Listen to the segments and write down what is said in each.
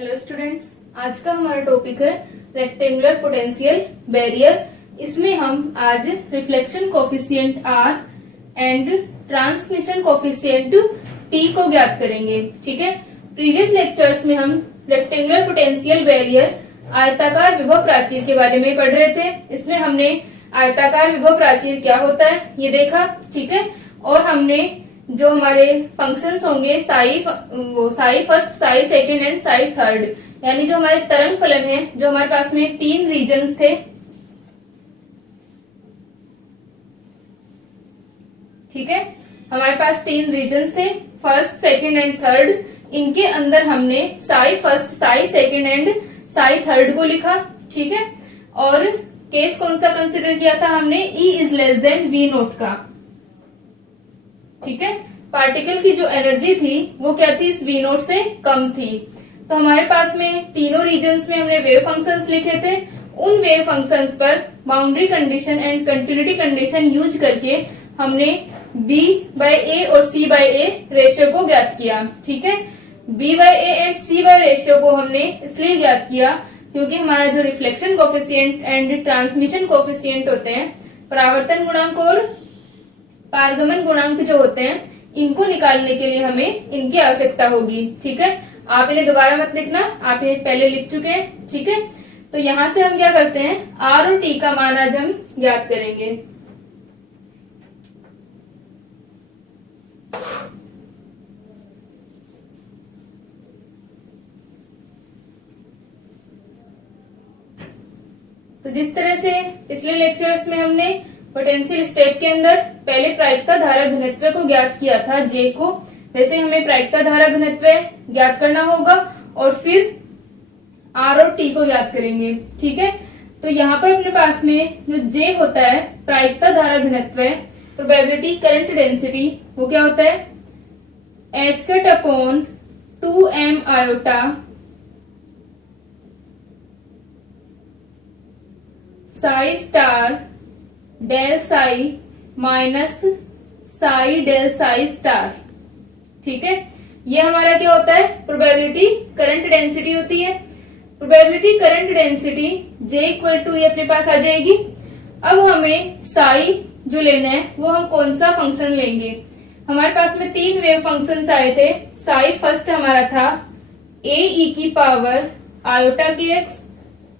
Hello students, आज का हमारा टॉपिक है रेक्टेंगुलर पोटेंशियल बैरियर। इसमें हम आज reflection coefficient R and transmission coefficient T को ज्ञात करेंगे। ठीक है, प्रीवियस लेक्चर्स में हम रेक्टेंगुलर पोटेंशियल बैरियर आयताकार विभव प्राचीर के बारे में पढ़ रहे थे। इसमें हमने आयताकार विभव प्राचीर क्या होता है ये देखा। ठीक है, और हमने जो हमारे फंक्शंस होंगे Sai first, Sai second and Sai third, यानी जो हमारे तरंग फलन है, जो हमारे पास में 3 रीजन्स थे। ठीक है, हमारे पास 3 रीजन्स थे, फर्स्ट, सेकंड एंड थर्ड। इनके अंदर हमने Sai first, Sai second and Sai third को लिखा। ठीक है, और केस कौन सा कंसिडर किया था हमने, E is less then V note का। ठीक है, पार्टिकल की जो एनर्जी थी वो क्या थी, इस V नोट से कम थी। तो हमारे पास में तीनों रीजन्स में हमने वेव फंक्शंस लिखे थे। उन वेव फंक्शंस पर boundary condition and continuity condition use करके हमने B/A और C/A रेशियो को ज्ञात किया। ठीक है, B/A एंड C/A रेशियो को हमने इसलिए ज्ञात किया क्योंकि हमारा जो reflection coefficient and transmission coefficient होते हैं, परावर्तन गुणांक और पारगमन गुणांक जो होते हैं, इनको निकालने के लिए हमें इनकी आवश्यकता होगी। ठीक है, आप इन्हें दोबारा मत लिखना, आप इन्हें पहले लिख चुके हैं। ठीक है, तो यहां से हम क्या करते हैं, R और T का मान आज हम ज्ञात करेंगे। तो जिस तरह से पिछले लेक्चर्स में हमने पोटेंशियल स्टेप के अंदर पहले प्रायिकता धारा घनत्व को ज्ञात किया था J को, वैसे हमें प्रायिकता धारा घनत्व ज्ञात करना होगा और फिर R और T को ज्ञात करेंगे। ठीक है, तो यहाँ पर अपने पास में जो J होता है प्रायिकता धारा घनत्व, प्रोबेबिलिटी करंट डेंसिटी, वो क्या होता है, h/2m iota psi star del psi minus psi del psi star. ठीक है, ये हमारा क्या होता है, प्रोबेबिलिटी करंट डेंसिटी होती है। Probability current density J equal to ये अपने पास आ जाएगी। अब हमें साई जो लेना है वो हम कौन सा फंक्शन लेंगे, हमारे पास में 3 वेव फंक्शंस आए थे। साई फर्स्ट हमारा था AE की power iota kx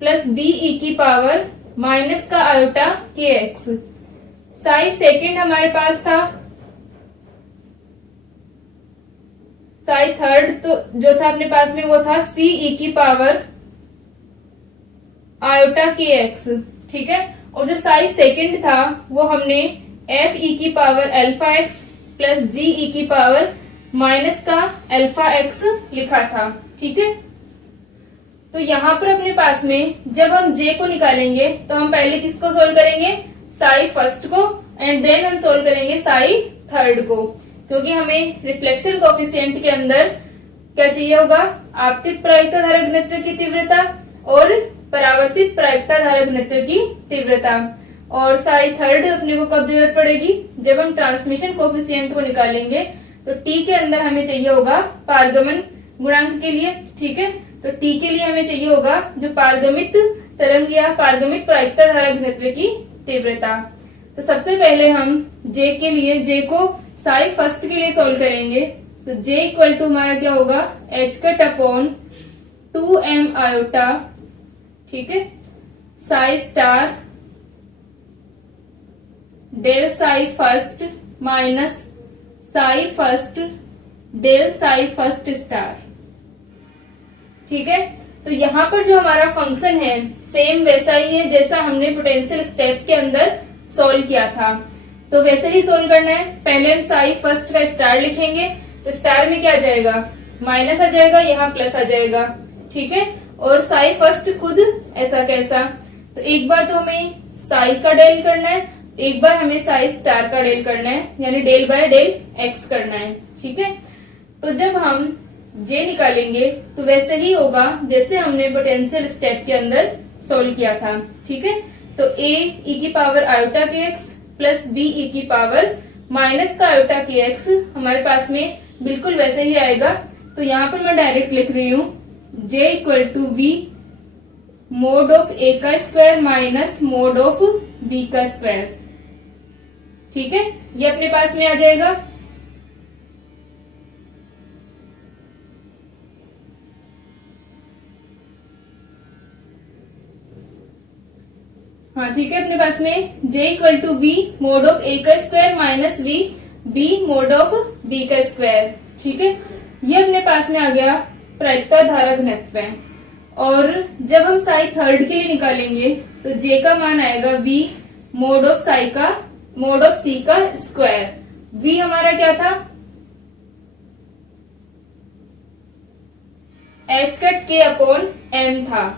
plus BE की पावर माइनस का आयोटा kx। साई सेकंड हमारे पास था, साई थर्ड तो जो था अपने पास में वो था CE की पावर आयोटा kx। ठीक है, और जो साई सेकंड था वो हमने FE की power alpha x plus GE की पावर माइनस का अल्फा x लिखा था। ठीक है, तो यहाँ पर अपने पास में जब हम J को निकालेंगे तो हम पहले किसको सोल्व करेंगे, साई फर्स्ट को, एंड देन हम सोल्व करेंगे साई थर्ड को, क्योंकि हमें रिफ्लेक्शन कोफिशिएंट के अंदर क्या चाहिए होगा, आपतित प्रायिकता धारा घनत्व की तीव्रता और परावर्तित प्रायिकता धारा घनत्व की तीव्रता। और साई थर्ड अपने को कब जरूरत पड़ेगी, जब हम ट्रांसमिशन कोफिशिएंट को निकालेंगे। तो T के अंदर हमें चाहिए होगा पारगमन गुणांक के लिए। ठीक है, तो T के लिए हमें चाहिए होगा जो पारगमित तरंग या पारगमित प्रायिकता धारा घनत्व की तीव्रता। तो सबसे पहले हम J के लिए, J को साई फर्स्ट के लिए सोल्व करेंगे। तो J इक्वल टू हमारा क्या होगा, h/2m आयोटा, ठीक है, psi star del psi first minus psi first del psi first star. ठीक है, तो यहाँ पर जो हमारा फंक्शन है सेम वैसा ही है जैसा हमने पोटेंशियल स्टेप के अंदर सोल्व किया था। तो वैसे ही सोल्व करना है। पहले हम साई फर्स्ट का स्टार लिखेंगे, तो स्टार में क्या आ जाएगा, माइनस आ जाएगा, यहाँ प्लस आ जाएगा। ठीक है, और साई फर्स्ट खुद ऐसा कैसा, तो एक बार तो हमें साई का डेल करना है, एक बार हमें साई स्टार का डेल करना है, यानी डेल बाय डेल एक्स करना है। ठीक है, तो जब हम J निकालेंगे तो वैसे ही होगा जैसे हमने पोटेंशियल स्टेप के अंदर सोल्व किया था। ठीक है, तो AE की power iota kx plus BE की पावर माइनस का आयोटा kx हमारे पास में बिल्कुल वैसे ही आएगा। तो यहाँ पर मैं डायरेक्ट लिख रही हूँ j equal to v mod of a का square minus mod of b का स्क्वायर। ठीक है, ये अपने पास में आ जाएगा। हाँ ठीक है, अपने पास में j equal to v mod of a का square minus v b mod of b का स्क्वायर। ठीक है, ये अपने पास में आ गया प्रायिकता धारा घनत्व है। और जब हम साई थर्ड के लिए निकालेंगे तो j का मान आएगा v मोड ऑफ c का स्क्वायर। v हमारा क्या था, h cut k upon m था।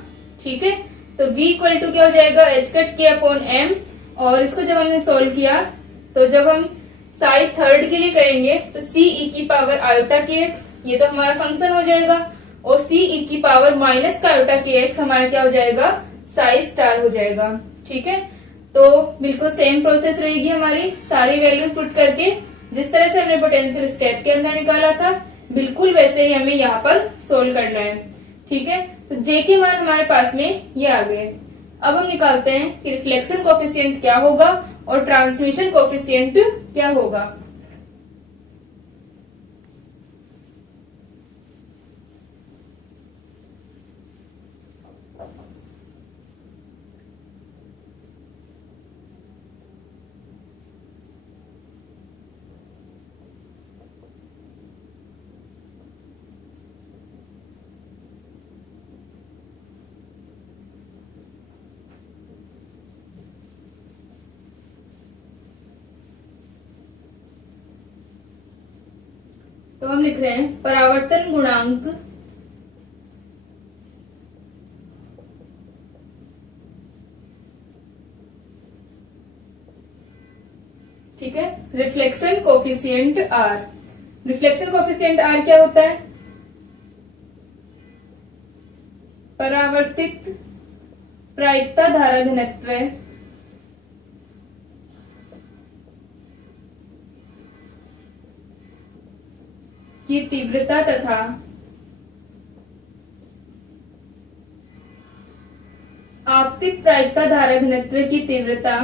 ठीक है, तो v इक्वल टू क्या हो जाएगा, h cut k upon m। और इसको जब हमने सोल्व किया तो जब हम साई थर्ड के लिए करेंगे तो c e की पावर आयोटा kx, ये तो हमारा फंक्शन हो जाएगा। और c e की पावर माइनस का आयोटा kx हमारा क्या हो जाएगा, साई स्टार हो जाएगा। ठीक है, तो बिल्कुल सेम प्रोसेस रहेगी हमारी, सारी वैल्यूज पुट करके जिस तरह से हमने पोटेंशियल स्टेप के अंदर निकाला था बिल्कुल वैसे ही हमें यहाँ पर सोल्व करना है। ठीक है, तो j के मान हमारे पास में ये आ गए। अब हम निकालते हैं कि रिफ्लेक्शन कोफिशिएंट क्या होगा और ट्रांसमिशन कोफिशिएंट क्या होगा। तो हम लिख रहे हैं परावर्तन गुणांक ठीक है, reflection coefficient R। Reflection coefficient R क्या होता है, परावर्तित प्रायिकता धारा घनत्व की तीव्रता तथा आपतित प्रायिकता धारा घनत्व की तीव्रता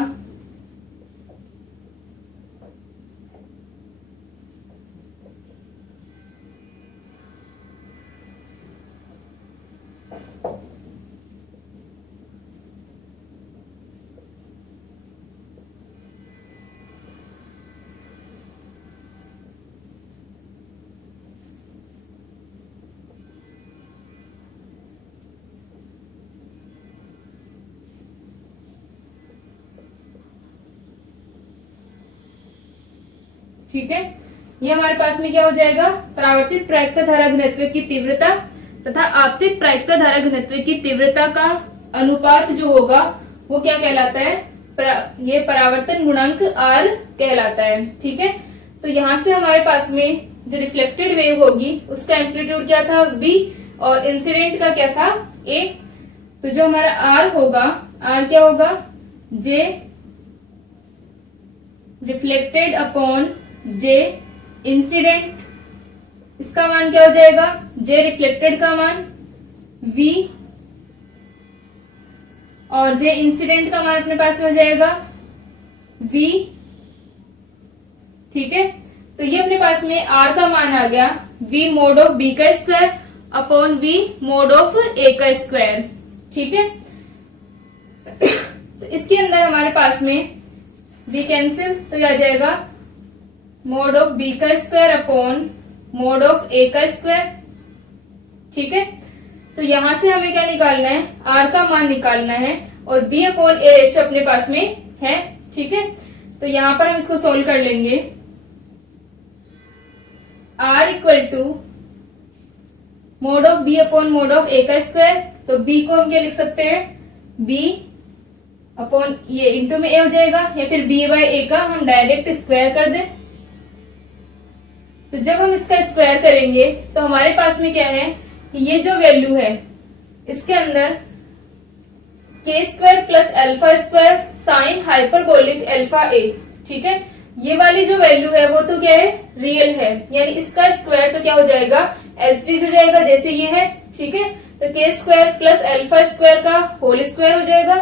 ठीक है, ये हमारे पास में क्या हो जाएगा, परावर्तित प्रायिकता धारा घनत्व की तीव्रता तथा आपतित प्रायिकता धारा घनत्व की तीव्रता का अनुपात जो होगा वो क्या कहलाता है, ये परावर्तन गुणांक R कहलाता है। ठीक है, तो यहाँ से हमारे पास में जो रिफ्लेक्टेड वेव होगी उसका एम्पलीट्यूड क्या था V और इंसिडेंट का क्या था A। तो जो हमारा R होगा, R क्या होगा, J reflected upon J incident, इसका मान क्या हो जाएगा, J रिफ्लेक्टेड का मान V और J इंसिडेंट का मान अपने पास में हो जाएगा V। ठीक है, तो ये अपने पास में R का मान आ गया V मोड ऑफ B का square upon V mod of A का स्क्वायर। ठीक है, तो इसके अंदर हमारे पास में V कैंसिल, तो यह आ जाएगा मोड ऑफ B का square upon mod of A का स्क्वायर। ठीक है, तो यहां से हमें क्या निकालना है, R का मान निकालना है और B अपॉन A रेशियो अपने पास में है। ठीक है, तो यहां पर हम इसको सोल्व कर लेंगे। R equal to mod of B upon mod of A का स्क्वायर, तो B को हम क्या लिख सकते हैं, B अपॉन ये इंटू में A हो जाएगा, या फिर B बाय A का हम डायरेक्ट स्क्वायर कर दें। तो जब हम इसका स्क्वायर करेंगे तो हमारे पास में क्या है कि ये जो वैल्यू है इसके अंदर k square plus alpha square sine hyperbolic alpha A। ठीक है, ये वाली जो वैल्यू है वो तो क्या है, रियल है, यानी इसका स्क्वायर तो क्या हो जाएगा, एच डी हो जाएगा, जैसे ये है। ठीक है, तो के स्क्वायर प्लस अल्फा स्क्वायर का होल स्क्वायर हो जाएगा,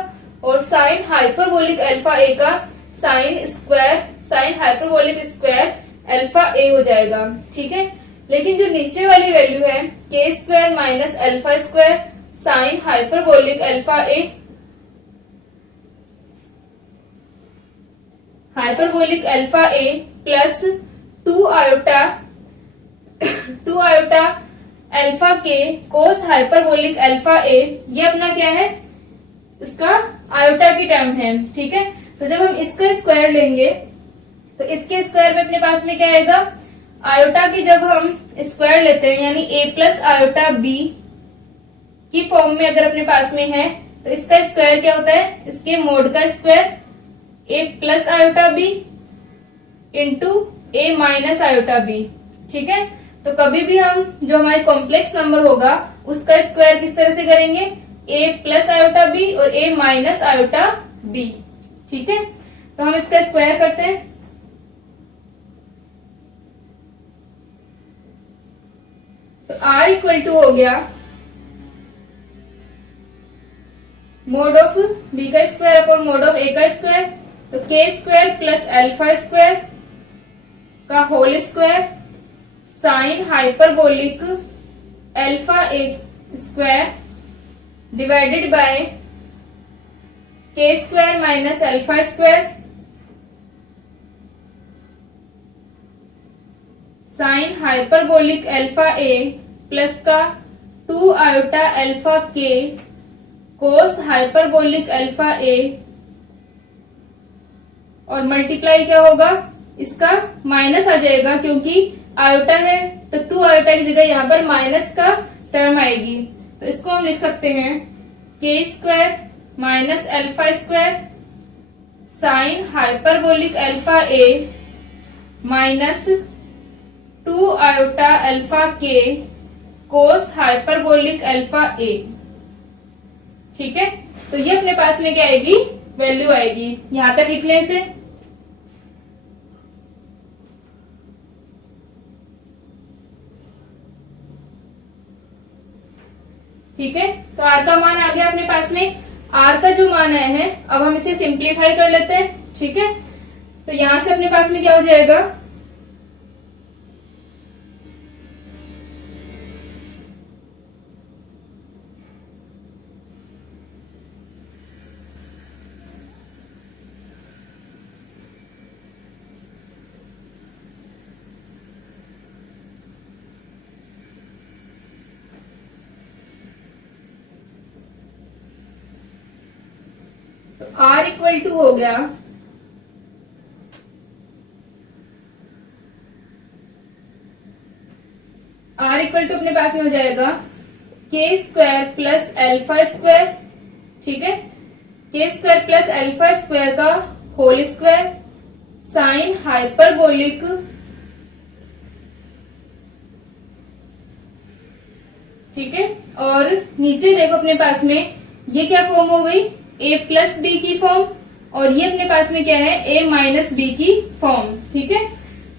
और साइन हाइपरबोलिक अल्फा ए का साइन हाइपरबोलिक स्क्वायर अल्फा ए हो जाएगा। ठीक है, लेकिन जो नीचे वाली वैल्यू है k square minus alpha square sine hyperbolic alpha a, hyperbolic alpha a plus 2 iota alpha k cos hyperbolic alpha ए, ये अपना क्या है, इसका आयोटा की टर्म है। ठीक है, तो जब हम इसका स्क्वायर लेंगे तो इसके स्क्वायर में अपने पास में क्या आएगा, आयोटा की जब हम स्क्वायर लेते हैं यानी a प्लस आयोटा बी की फॉर्म में अगर अपने पास में है तो इसका स्क्वायर क्या होता है, इसके मोड का square a plus iota B into a minus iota B. ठीक है, तो कभी भी हम जो हमारे कॉम्प्लेक्स नंबर होगा उसका स्क्वायर किस तरह से करेंगे, a प्लस आयोटा बी और a माइनस आयोटा बी। ठीक है, तो हम इसका स्क्वायर करते हैं, तो r इक्वल टू हो गया मोड ऑफ b का square upon mod of a का स्क्वायर, तो के स्क्वायर प्लस अल्फा स्क्वायर का whole square sine hyperbolic alpha a square divided by के square minus alpha square sine hyperbolic alpha a plus का 2 iota alpha k cos hyperbolic alpha a, और multiply क्या होगा, इसका minus आ जाएगा क्योंकि iota है, तो 2 आयोटा की जगह यहाँ पर माइनस का टर्म आएगी, तो इसको हम लिख सकते हैं के square minus alpha square sine hyperbolic alpha a minus 2 iota alpha k cos hyperbolic alpha a. ठीक है, तो ये अपने पास में क्या आएगी, वैल्यू आएगी। यहां तक लिख लें इसे। ठीक है, तो आर का मान आ गया अपने पास में। आर का जो मान आया है अब हम इसे सिंप्लीफाई कर लेते हैं। ठीक है, तो यहां से अपने पास में क्या हो जाएगा, आर इक्वल टू हो गया आर इक्वल टू अपने पास में हो जाएगा K square plus alpha square. ठीक है, k square plus alpha square का होल स्क्वायर साइन हाइपरबोलिक ठीक है, और नीचे देखो अपने पास में ये क्या फॉर्म हो गई, a प्लस बी की फॉर्म, और ये अपने पास में क्या है, a माइनस बी की फॉर्म। ठीक है,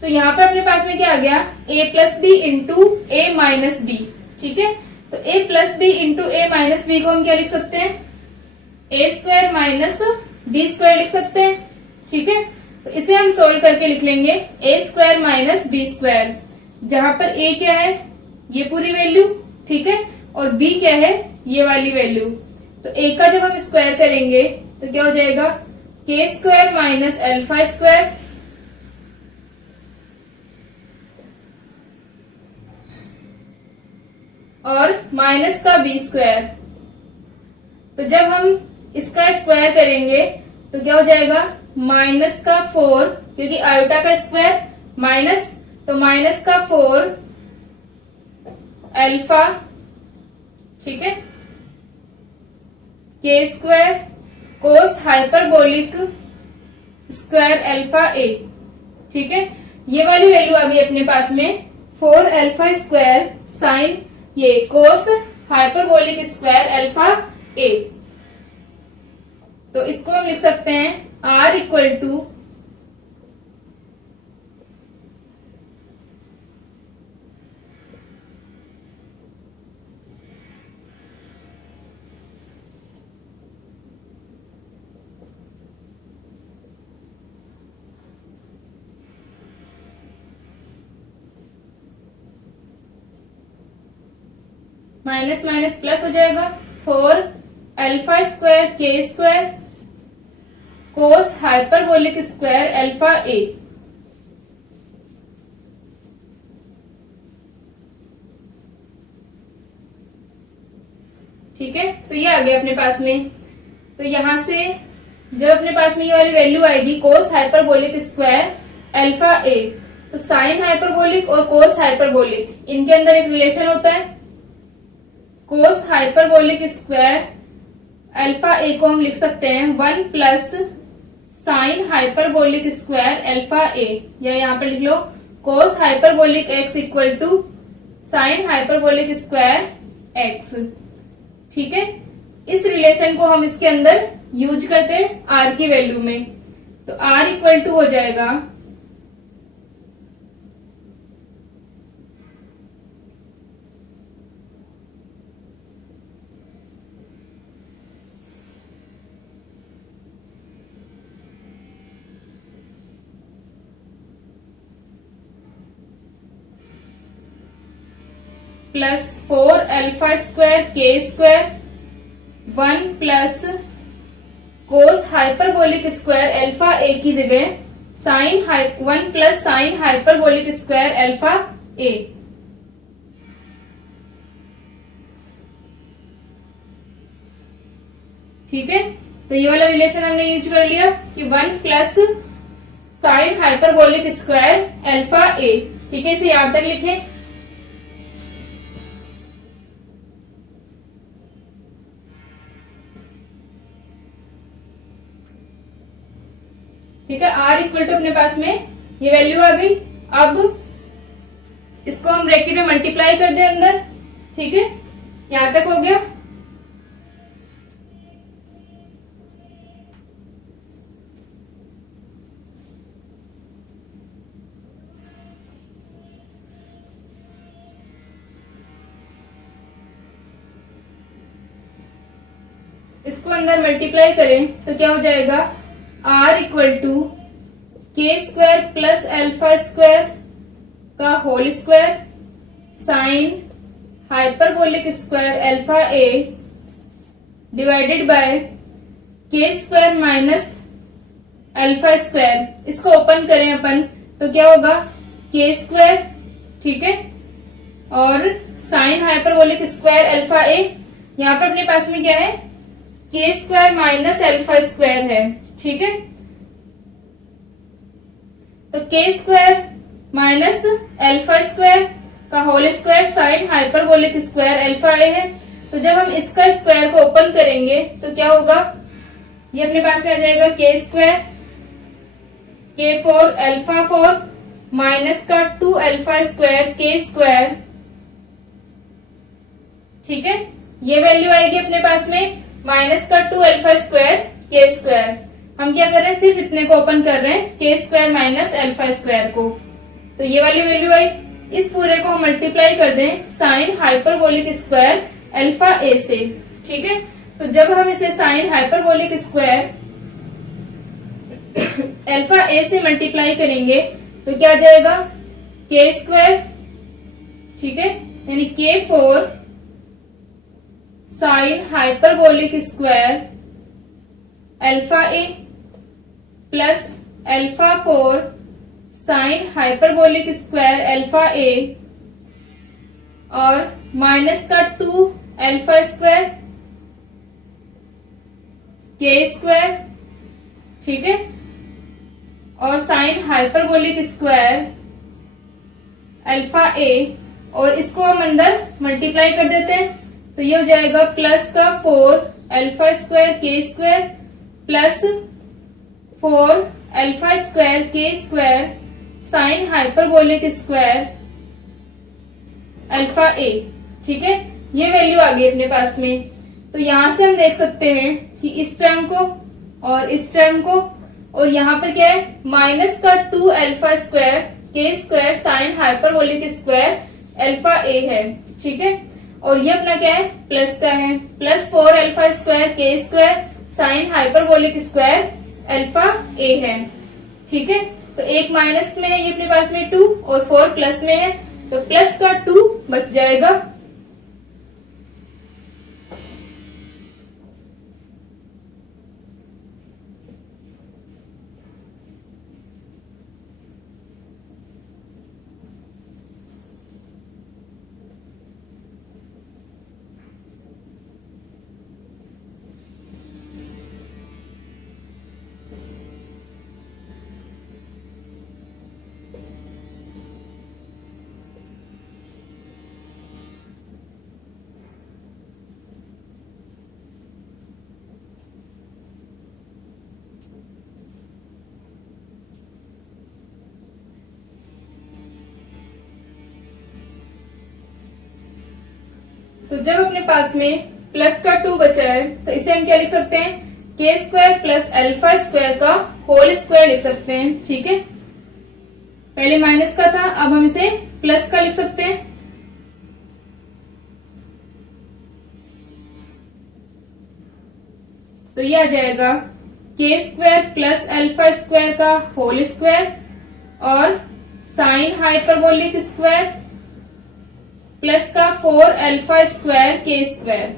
तो यहाँ पर अपने पास में क्या आ गया, a plus B into A minus B. ठीक है, तो a plus B into A minus B को हम क्या लिख सकते हैं, a square minus B square लिख सकते हैं। ठीक है, तो इसे हम सोल्व करके लिख लेंगे a square minus B square, जहां पर a क्या है, ये पूरी वैल्यू। ठीक है, और b क्या है, ये वाली वैल्यू। तो a का जब हम स्क्वायर करेंगे तो क्या हो जाएगा, K square minus alpha square और माइनस का बी स्क्वायर। तो जब हम इसका स्क्वायर करेंगे तो क्या हो जाएगा, माइनस का 4, क्योंकि आयोटा का स्क्वायर माइनस, तो माइनस का 4 अल्फा। ठीक है, k square cos hyperbolic square alpha a. ठीक है, ये वाली वैल्यू आ गई अपने पास में 4 अल्फा स्क्वायर साइन ये cos hyperbolic square alpha a. तो इसको हम लिख सकते हैं r equal to minus minus plus हो जाएगा, 4 alpha square k square cos hyperbolic square alpha a. ठीक है, तो ये आ गया अपने पास में। तो यहां से जब अपने पास में ये वाली वैल्यू आएगी कोस हाइपरबोलिक स्क्वायर अल्फा ए, तो साइन हाइपरबोलिक और कोस हाइपरबोलिक इनके अंदर एक रिलेशन होता है। Cos hyperbolic square alpha a को हम लिख सकते हैं 1 plus sine hyperbolic square alpha a, या यहाँ पर लिख लो cos hyperbolic x equal to sine hyperbolic square x. ठीक है, इस रिलेशन को हम इसके अंदर यूज करते हैं आर की वैल्यू में, तो आर इक्वल टू हो जाएगा +4 alpha square k square 1 plus cos hyperbolic square alpha a की जगह 1 plus sine hyperbolic square alpha a. ठीक है, तो ये वाला रिलेशन हमने यूज कर लिया कि 1 plus sine hyperbolic square alpha a. ठीक है, इसे यहां तक लिखें। ठीक है, आर इक्वल टू अपने पास में ये वैल्यू आ गई। अब इसको हम ब्रैकेट में मल्टीप्लाई कर दें अंदर। ठीक है, यहां तक हो गया। इसको अंदर मल्टीप्लाई करें तो क्या हो जाएगा, R equal to K square plus alpha square का whole square sine hyperbolic square alpha A divided by के स्क्वायर माइनस अल्फा स्क्वायर। इसको ओपन करें अपन तो क्या होगा, के स्क्वायर। ठीक है, और sign hyperbolic square alpha A, यहां पर अपने पास में क्या है, k square minus alpha square है। ठीक है, तो के स्क्वायर माइनस अल्फा स्क्वायर का whole square sine hyperbolic square alpha a है। तो जब हम इसका स्क्वायर को ओपन करेंगे तो क्या होगा, ये अपने पास में आ जाएगा के स्क्वायर के 4 अल्फा 4 माइनस का 2 अल्फा स्क्वायर के स्क्वायर। ठीक है, ये वैल्यू आएगी अपने पास में माइनस का 2 अल्फा स्क्वायर के स्क्वायर। हम क्या कर रहे हैं, सिर्फ इतने को ओपन कर रहे हैं, के स्क्वायर माइनस अल्फा स्क्वायर को। तो ये वाली वैल्यू आई। इस पूरे को हम मल्टीप्लाई कर दें साइन हाइपरबोलिक स्क्वायर अल्फा ए से। ठीक है, तो जब हम इसे साइन हाइपरबोलिक स्क्वायर अल्फा ए से मल्टीप्लाई करेंगे तो क्या आ जाएगा, के स्क्वायर। ठीक है, यानी k 4 sine hyperbolic square alpha a plus alpha 4 sine hyperbolic square alpha a और माइनस का 2 अल्फा स्क्वायर के स्क्वायर। ठीक है, और sign hyperbolic square alpha a, और इसको हम अंदर मल्टीप्लाई कर देते हैं तो ये हो जाएगा प्लस का 4 alpha square k square plus 4 alpha square k square sine hyperbolic square alpha a. ठीक है, ये वैल्यू आ गई अपने पास में। तो यहां से हम देख सकते हैं कि इस टर्म को और इस टर्म को, और यहाँ पर क्या है, माइनस का 2 alpha square k square sine hyperbolic square alpha a है। ठीक है, और ये अपना क्या है, प्लस का है, plus 4 alpha square k square sine hyperbolic square alpha a है। ठीक है, तो एक माइनस में है ये अपने पास में 2 और 4 प्लस में है, तो प्लस का 2 बच जाएगा तो जब अपने पास में प्लस का 2 बचा है तो इसे हम क्या लिख सकते हैं, के स्क्वायर प्लस अल्फा स्क्वायर का होल स्क्वायर लिख सकते हैं। ठीक है, पहले माइनस का था, अब हम इसे प्लस का लिख सकते हैं। तो ये आ जाएगा K square plus alpha square का होल स्क्वायर और साइन हाइपरबोलिक स्क्वायर प्लस का 4 अल्फा स्क्वायर के स्क्वायर।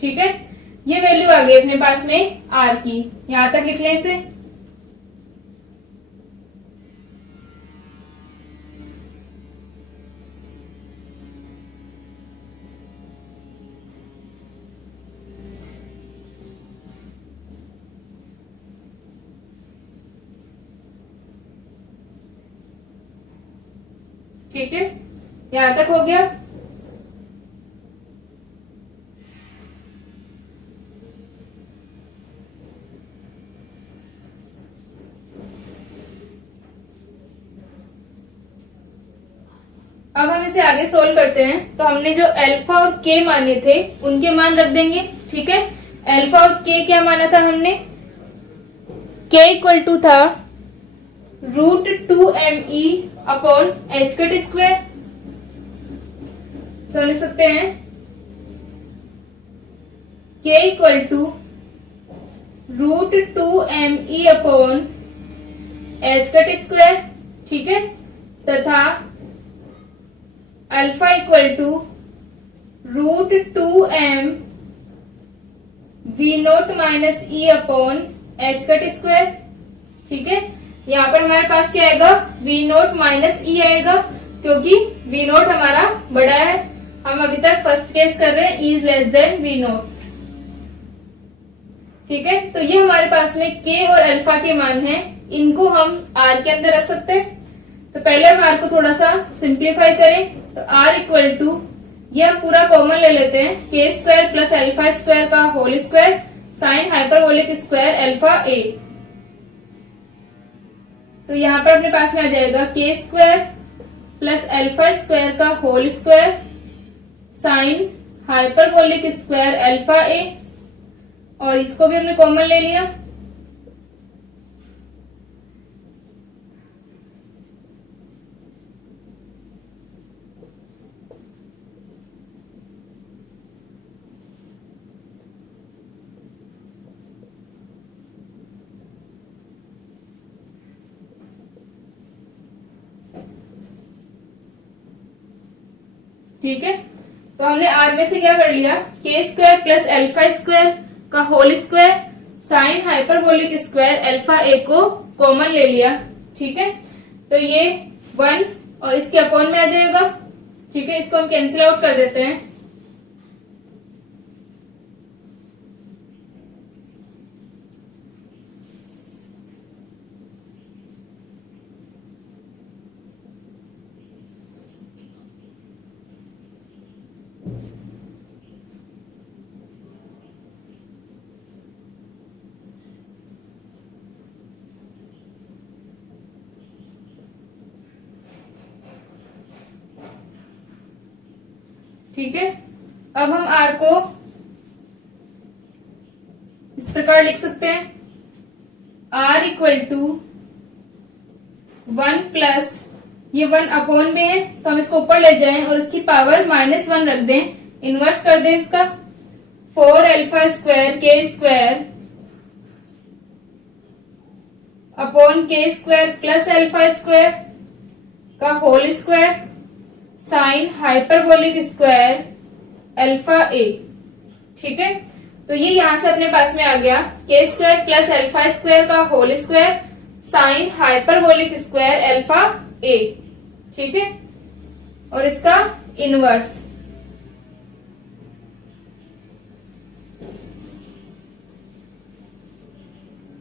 ठीक है, ये वैल्यू आ गई अपने पास में आर की, यहां तक लिख लें इसे। ठीक है, यहां तक हो गया। अब हम इसे आगे सोल्व करते हैं। तो हमने जो अल्फा और के माने थे उनके मान रख देंगे। ठीक है, अल्फा और के क्या माना था हमने, के इक्वल टू था √2me upon H cut square. तो लिख सकते हैं K equal to √2me upon H cut square. ठीक है, तथा alpha equal to √2m v0 minus e upon H cut square. ठीक है, यहाँ पर हमारे पास क्या आएगा, v0 माइनस e आएगा, क्योंकि v0 हमारा बड़ा है। हम अभी तक फर्स्ट केस कर रहे हैं, e is less then v0। ठीक है, तो ये हमारे पास में k और अल्फा के मान हैं, इनको हम r के अंदर रख सकते हैं। तो पहले हम r को थोड़ा सा सिंप्लीफाई करें। तो r इक्वल टू, ये हम पूरा कॉमन ले लेते हैं, के स्क्वायर प्लस अल्फा स्क्वायर का whole square sine hyperbolic square alpha a। तो यहाँ पर अपने पास में आ जाएगा K square plus alpha square का whole square sine hyperbolic square alpha a, और इसको भी हमने कॉमन ले लिया। ठीक है, तो हमने आर में से क्या कर लिया, k square plus alpha square का whole square sine hyperbolic square alpha a को कॉमन ले लिया। ठीक है, तो ये 1 और इसके अपॉन में आ जाएगा। ठीक है, इसको हम कैंसिल आउट कर देते हैं। ठीक है, अब हम r को इस प्रकार लिख सकते हैं, r इक्वल टू 1 प्लस, ये 1 अपॉन में है तो हम इसको ऊपर ले जाएं और इसकी पावर -1 रख दें, इनवर्स कर दें इसका, 4 alpha square k square upon k square plus alpha square का whole square sine hyperbolic square alpha a. ठीक है, तो ये यहां से अपने पास में आ गया k square plus alpha square का whole square sine hyperbolic square alpha a. ठीक है, और इसका इनवर्स।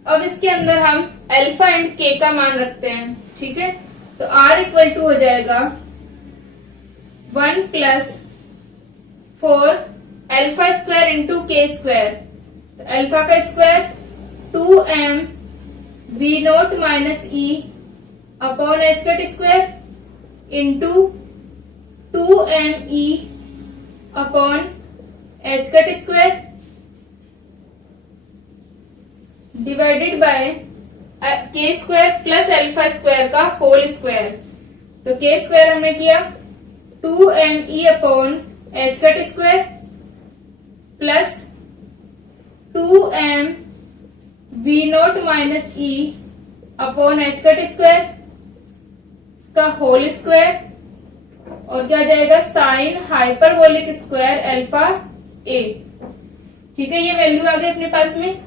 अब इसके अंदर हम अल्फा एंड के का मान रखते हैं। ठीक है, तो r इक्वल टू हो जाएगा 1 plus 4 alpha square into K square, तो अल्फा का square 2m v0 minus e upon H cut square into 2me upon H cut square divided by के स्क्वायर प्लस अल्फा स्क्वायर का whole square. तो के square हमने किया 2me upon H cut square plus 2m V note minus E upon H cut square इसका whole square और क्या जाएगा sine hyperbolic square alpha a. ठीक है, ये वैल्यू आ गई अपने पास में।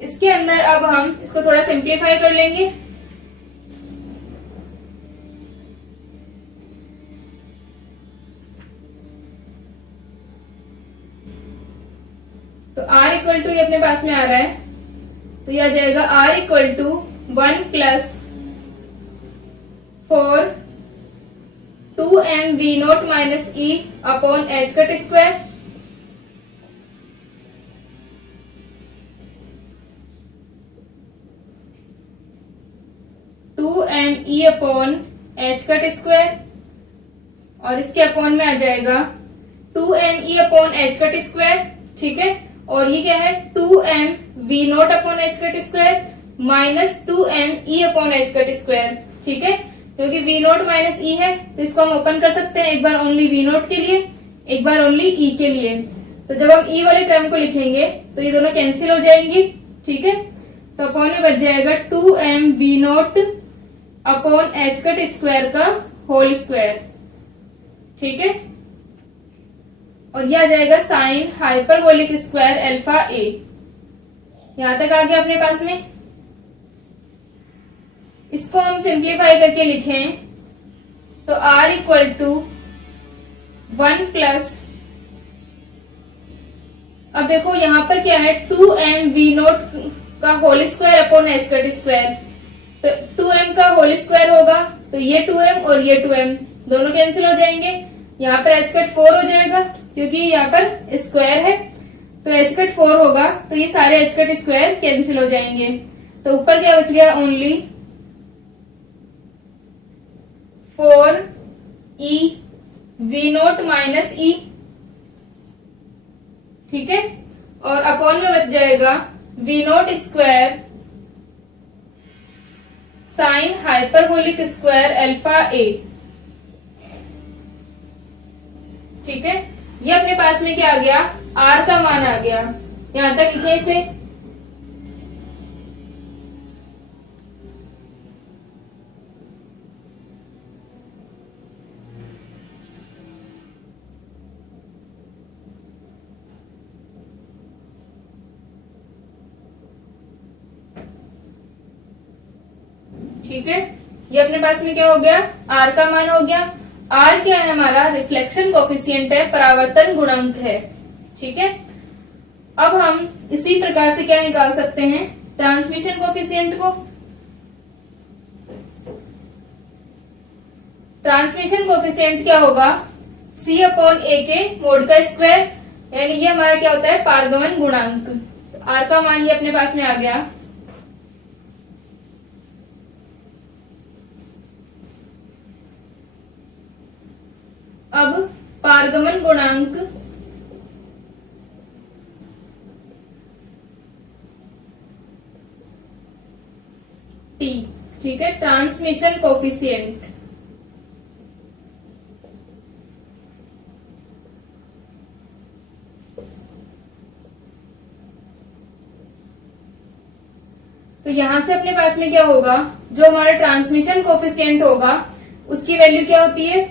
इसके अंदर अब हम इसको थोड़ा सिंप्लीफाई कर लेंगे। तो r इक्वल टू ये अपने पास में आ रहा है, तो यह आ जाएगा r equal to 1 plus 4 2m V note minus E upon H cut square e upon H cut square और इसके अपॉन में आ जाएगा 2me upon H cut square. ठीक है, और ये क्या है 2m V nought upon H cut square minus 2m e upon H cut square. ठीक है, क्योंकि वी नोट माइनस ई है तो इसको हम ओपन कर सकते हैं, एक बार ओनली वी नोट के लिए, एक बार ओनली ई के लिए। तो जब हम ई वाले टर्म को लिखेंगे तो ये दोनों कैंसिल हो जाएंगी। ठीक है, तो अपॉन में बच जाएगा 2m V nought upon H cut square का होल स्क्वायर। ठीक है, और यह आ जाएगा sine hyperbolic square alpha A. यहां तक आ गया अपने पास में। इसको हम सिंप्लीफाई करके लिखें तो r इक्वल टू 1 प्लस, अब देखो यहां पर क्या है 2m वी नोट का whole square upon H cut square, तो 2m का होल स्क्वायर होगा तो ये 2m और ये 2m दोनों कैंसिल हो जाएंगे। यहाँ पर एच कट 4 हो जाएगा क्योंकि यहाँ पर स्क्वायर है, तो एच कट 4 होगा तो ये सारे एच कट स्क्वायर कैंसिल हो जाएंगे। तो ऊपर क्या बच गया only 4e v note minus e. ठीक है, और अपॉन में बच जाएगा we note square sine hyperbolic square alpha a. ठीक है, ये अपने पास में क्या आ गया r का मान आ गया। यहां तक लिखे इसे। ठीक है, ये अपने पास में क्या हो गया r का मान हो गया। r क्या है हमारा रिफ्लेक्शन कोफिशिएंट है, परावर्तन गुणांक है। ठीक है, अब हम इसी प्रकार से क्या निकाल सकते हैं ट्रांसमिशन कोफिशिएंट को। ट्रांसमिशन कोफिशिएंट क्या होगा c अपॉन a के मोड का स्क्वायर, यानी ये हमारा क्या होता है पारगमन गुणांक। r का मान ये अपने पास में आ गया। अब पारगमन गुणांक T। ठीक है, ट्रांसमिशन कोफिशिएंट तो यहां से अपने पास में क्या होगा जो हमारा ट्रांसमिशन कोफिशिएंट होगा उसकी वैल्यू क्या होती है,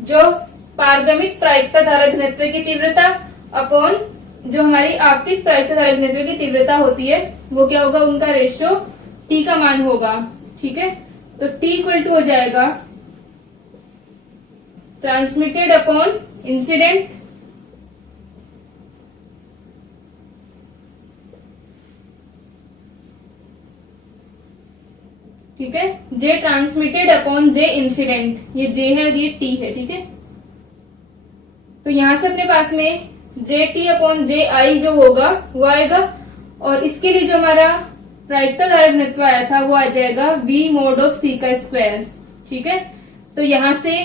जो पारगमिक प्रायिकता धारा घनत्व की तीव्रता अपॉन जो हमारी आपतित प्रायिकता धारा घनत्व की तीव्रता होती है वो क्या होगा उनका रेशियो t का मान होगा। ठीक है, तो t इक्वल टू हो जाएगा ट्रांसमिटेड अपॉन इंसिडेंट ठीक है, जे ट्रांसमिटेड अपॉन जे इंसिडेंट, ये जे है और ये टी है। ठीक है, तो यहां से अपने पास में जे टी अपॉन जे आई जो होगा वो आएगा, और इसके लिए जो हमारा प्रायिकता धारा घनत्व आया था वो आ जाएगा v मोड ऑफ c का स्क्वायर। ठीक है, तो यहां से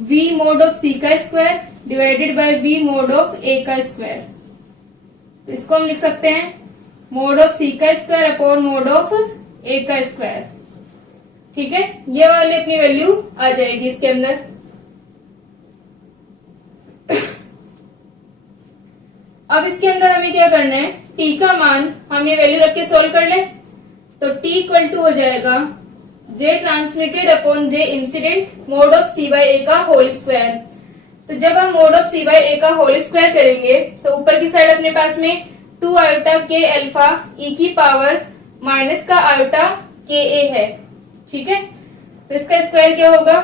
v mod ऑफ c का square divided bye v mod of a का स्क्वायर। तो इसको हम लिख सकते हैं मोड ऑफ c का square upon mod of a का स्क्वायर। ठीक है, ये वाली अपनी वैल्यू आ जाएगी इसके अंदर। अब इसके अंदर हमें क्या करना है, t का मान हम ये वैल्यू रख के सोल्व कर ले। तो t इक्वल टू हो जाएगा j transmitted upon j incident mode of c by a का होल स्क्वायर। तो जब हम mode of c by a का होल स्क्वायर करेंगे तो ऊपर की साइड अपने पास में 2 आयोटा k अल्फा e की पावर माइनस का आयोटा k a है। ठीक है, तो इसका स्क्वायर क्या होगा,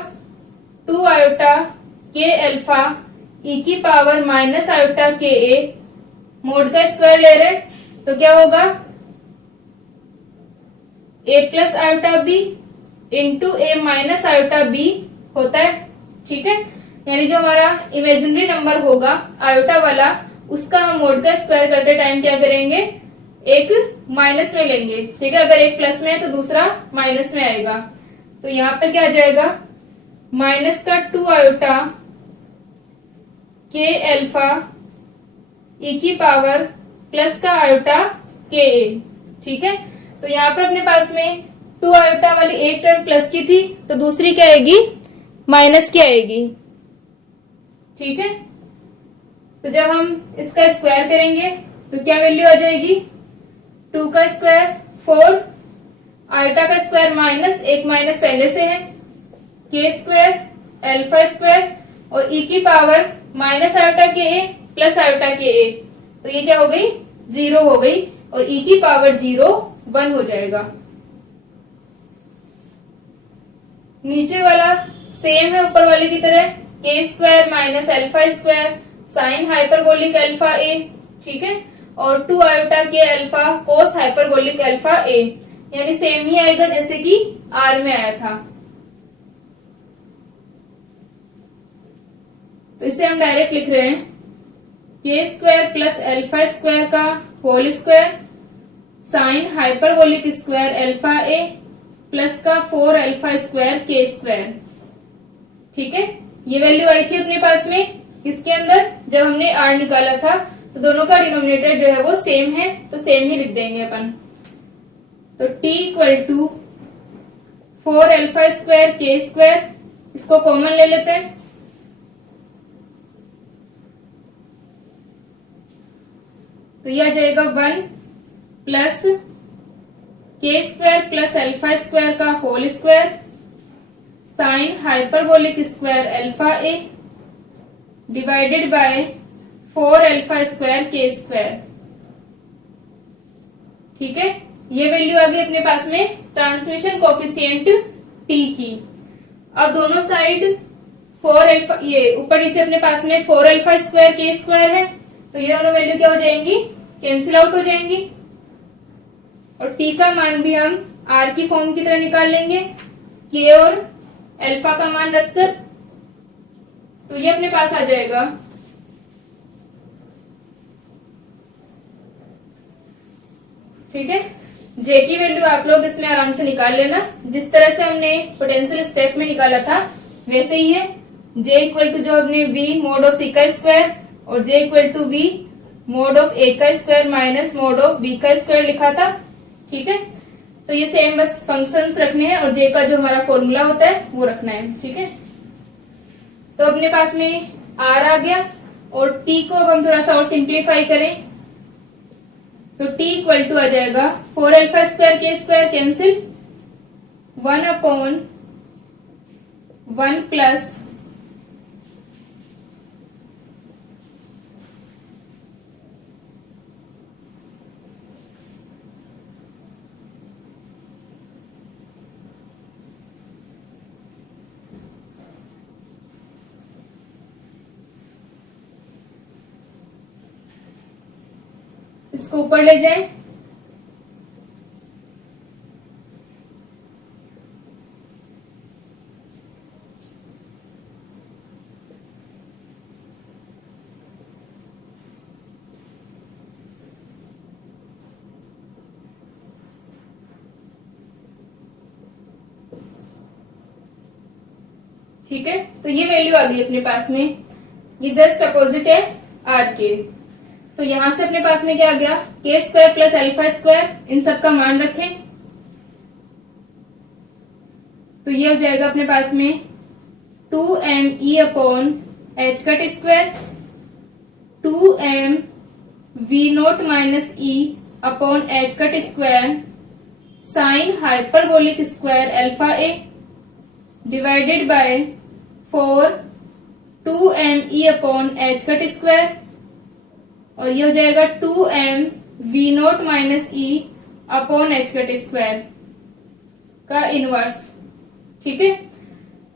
2 आयोटा k अल्फा e की power minus iota k a, mode का स्क्वायर ले रहे तो क्या होगा a plus iota b into a minus iota b होता है। ठीक है, यानी जो हमारा इमेजिनरी नंबर होगा आयोटा वाला, उसका हम मोड का स्क्वायर करते टाइम क्या करेंगे, एक माइनस में लेंगे। ठीक है, अगर एक प्लस में है तो दूसरा माइनस में आएगा। तो यहाँ पर क्या आ जाएगा, माइनस का 2 आयोटा k अल्फा e की पावर प्लस का आयोटा k a। ठीक है, तो यहाँ पर अपने पास में 2 आयोटा वाली एक टर्म प्लस की थी तो दूसरी क्या आएगी, माइनस की आएगी। ठीक है, तो जब हम इसका स्क्वायर करेंगे तो क्या वैल्यू आ जाएगी, 2 का स्क्वायर 4, आयोटा का स्क्वायर माइनस, एक माइनस पहले से है, k स्क्वायर अल्फा स्क्वायर और e की पावर माइनस आयोटा के a प्लस आयोटा के a। तो ये क्या हो गई, 0 हो गई और e की पावर 0 1 हो जाएगा। नीचे वाला सेम है ऊपर वाले की तरह, k square minus alpha square sine hyperbolic alpha a। ठीक है, और 2 आयोटा के alpha cos hyperbolic alpha a, यानी सेम ही आएगा जैसे कि r में आया था। तो इसे हम डायरेक्ट लिख रहे हैं k square plus alpha square का whole square sine hyperbolic square alpha a plus का 4 अल्फा स्क्वायर k स्क्वायर। ठीक है, ये वैल्यू आई थी अपने पास में किसके अंदर, जब हमने r निकाला था। तो दोनों का डिनोमिनेटर जो है वो सेम है तो सेम ही लिख देंगे अपन। तो t equal to 4 alpha square k square, इसको कॉमन ले लेते हैं। तो यह आ जाएगा 1 plus k square plus alpha square का whole square sine hyperbolic square alpha a divided by 4 alpha square k square. ठीक है, ये वैल्यू आ गई अपने पास में ट्रांसमिशन कोफिशिएंट t की। अब दोनों साइड 4 अल्फा, ये ऊपर नीचे अपने पास में 4 अल्फा स्क्वायर k स्क्वायर है, तो ये दोनों वैल्यू क्या हो जाएंगी, कैंसिल आउट हो जाएंगी। और t का मान भी हम r की फॉर्म की तरह निकाल लेंगे, k और अल्फा का मान रखकर। तो ये अपने पास आ जाएगा ठीक है। जे की वैल्यू आप लोग इसमें आराम से निकाल लेना, जिस तरह से हमने पोटेंशियल स्टेप में निकाला था वैसे ही है। जे इक्वल टू जो हमने v मोड ऑफ सी का स्क्वायर और J equal to v mod of A का square minus mod of B का स्क्वायर लिखा था। ठीक है, तो ये सेम बस फंक्शंस रखने हैं और जे का जो हमारा फॉर्मूला होता है वो रखना है। ठीक है, तो अपने पास में आर आ गया और टी को अब हम थोड़ा सा और सिंप्लीफाई करें तो t इक्वल टू आ जाएगा 4 alpha square k square cancel 1 upon 1 plus इसको ऊपर ले जाए ठीक है, तो ये वैल्यू आ गई अपने पास में, ये जस्ट अपोजिट है आर के। तो यहां से अपने पास में क्या आ गया, k square plus alpha square, इन सब का मान रखें तो ये हो जाएगा अपने पास में 2m upon H cut square 2m V note minus E upon H cut square sine hyperbolic square alpha A divided by 4 2m upon H cut square, और ये हो जाएगा 2m V note minus E upon H cut square का inverse. ठीक है,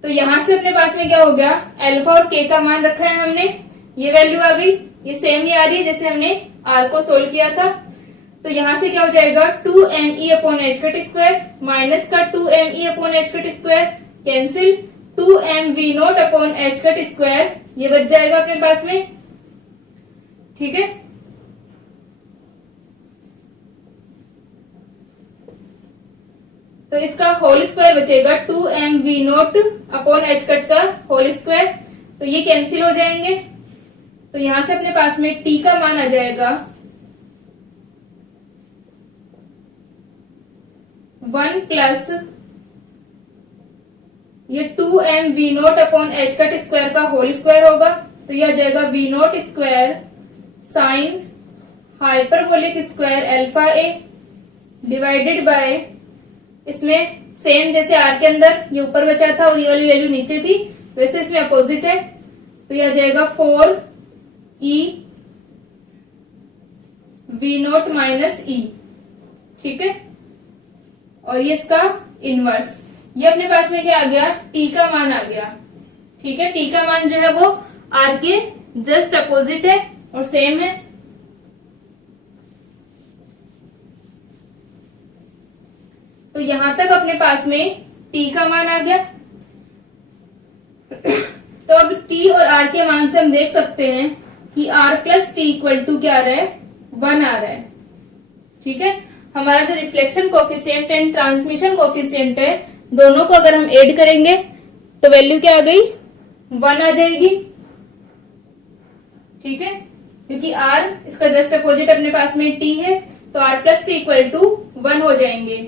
तो यहां से अपने पास में क्या हो गया, अल्फा और के का मान रखा है हमने, ये वैल्यू आ गई, ये सेम ही आ रही है जैसे हमने आर को सोल्व किया था। तो यहां से क्या हो जाएगा 2me upon H cut square minus का 2me upon H cut square cancel, 2m V nought upon H cut square ये बच जाएगा अपने पास में। ठीक है, तो इसका होल स्क्वायर बचेगा 2m V nought upon H cut का होल स्क्वायर, तो ये कैंसिल हो जाएंगे। तो यहां से अपने पास में t का मान आ जाएगा 1 प्लस ये 2m V nought upon H cut square का होल स्क्वायर होगा, तो यह आ जाएगा we note square sine hyperbolic square alpha A divided by, इसमें सेम जैसे आर के अंदर ये ऊपर बचा था और ये वाली वैल्यू नीचे थी, वैसे इसमें अपोजिट है, तो यह आ जाएगा 4e v note minus e. ठीक है, और ये इसका इनवर्स, ये अपने पास में क्या आ गया, टी का मान आ गया। ठीक है, टी का मान जो है वो आर के जस्ट अपोजिट है और सेम है। तो यहां तक अपने पास में टी का मान आ गया। तो अब टी और आर के मान से हम देख सकते हैं कि R plus T equal to क्या आ रहा है, 1 आ रहा है। ठीक है, हमारा जो reflection coefficient and transmission coefficient है, दोनों को अगर हम ऐड करेंगे तो वैल्यू क्या आ गई, 1 आ जाएगी। ठीक है, क्योंकि आर इसका जस्ट अपोजिट अपने पास में टी है, तो R plus T equal to 1 हो जाएंगे।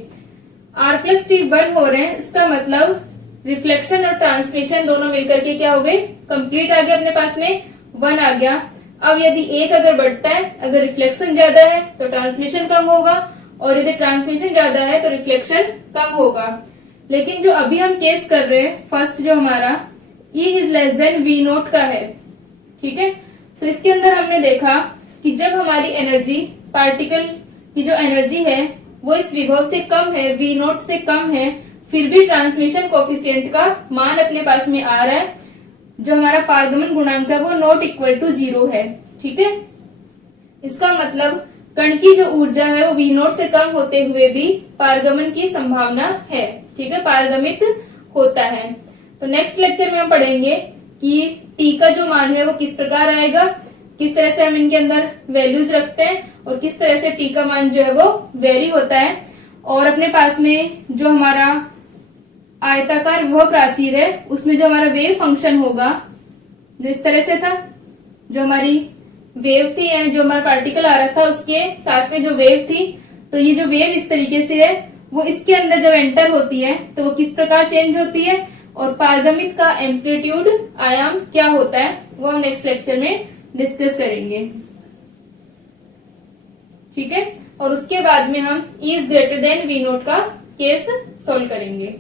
आर प्लस टी 1 हो रहे हैं, इसका मतलब रिफ्लेक्शन और ट्रांसमिशन दोनों मिलकर के क्या हो गए, कंप्लीट आ गया, अपने पास में 1 आ गया। अब यदि एक अगर बढ़ता है, अगर रिफ्लेक्शन ज्यादा है तो ट्रांसमिशन कम होगा, और यदि ट्रांसमिशन ज्यादा है तो रिफ्लेक्शन कम होगा। लेकिन जो अभी हम केस कर रहे हैं फर्स्ट जो हमारा E is less than V nought का है। ठीक है, तो इसके अंदर हमने देखा कि जब हमारी एनर्जी, पार्टिकल की जो एनर्जी है वो इस विभव से कम है, वी नोट से कम है, फिर भी ट्रांसमिशन कोफिशिएंट का मान अपने पास में आ रहा है, जो हमारा पारगमन गुणांक है वो नॉट इक्वल टू 0 है। ठीक है, इसका मतलब कण की जो ऊर्जा है वो वी नोट से कम होते हुए भी पारगमन की संभावना है। ठीक है, पारगमित होता है। तो नेक्स्ट लेक्चर में हम पढ़ेंगे कि टी का जो मान है वो किस प्रकार आएगा, किस तरह से हम इनके अंदर वैल्यूज रखते हैं और किस तरह से टी का मान जो है वो वेरी होता है। और अपने पास में जो हमारा आयताकार विभव प्राचीर है उसमें जो हमारा वेव फंक्शन होगा, जो इस तरह से था, जो हमारी वेव थी यानी जो हमारा पार्टिकल आ रहा था उसके साथ में जो वेव थी, तो ये जो वेव इस तरीके से है वो इसके अंदर जब एंटर होती है तो वो किस प्रकार चेंज होती है, और पारगमित का एम्पलीट्यूड आयाम क्या होता है वो हम नेक्स्ट लेक्चर में डिस्कस करेंगे। ठीक है, और उसके बाद में हम E is greater than V nought का केस सोल्व करेंगे।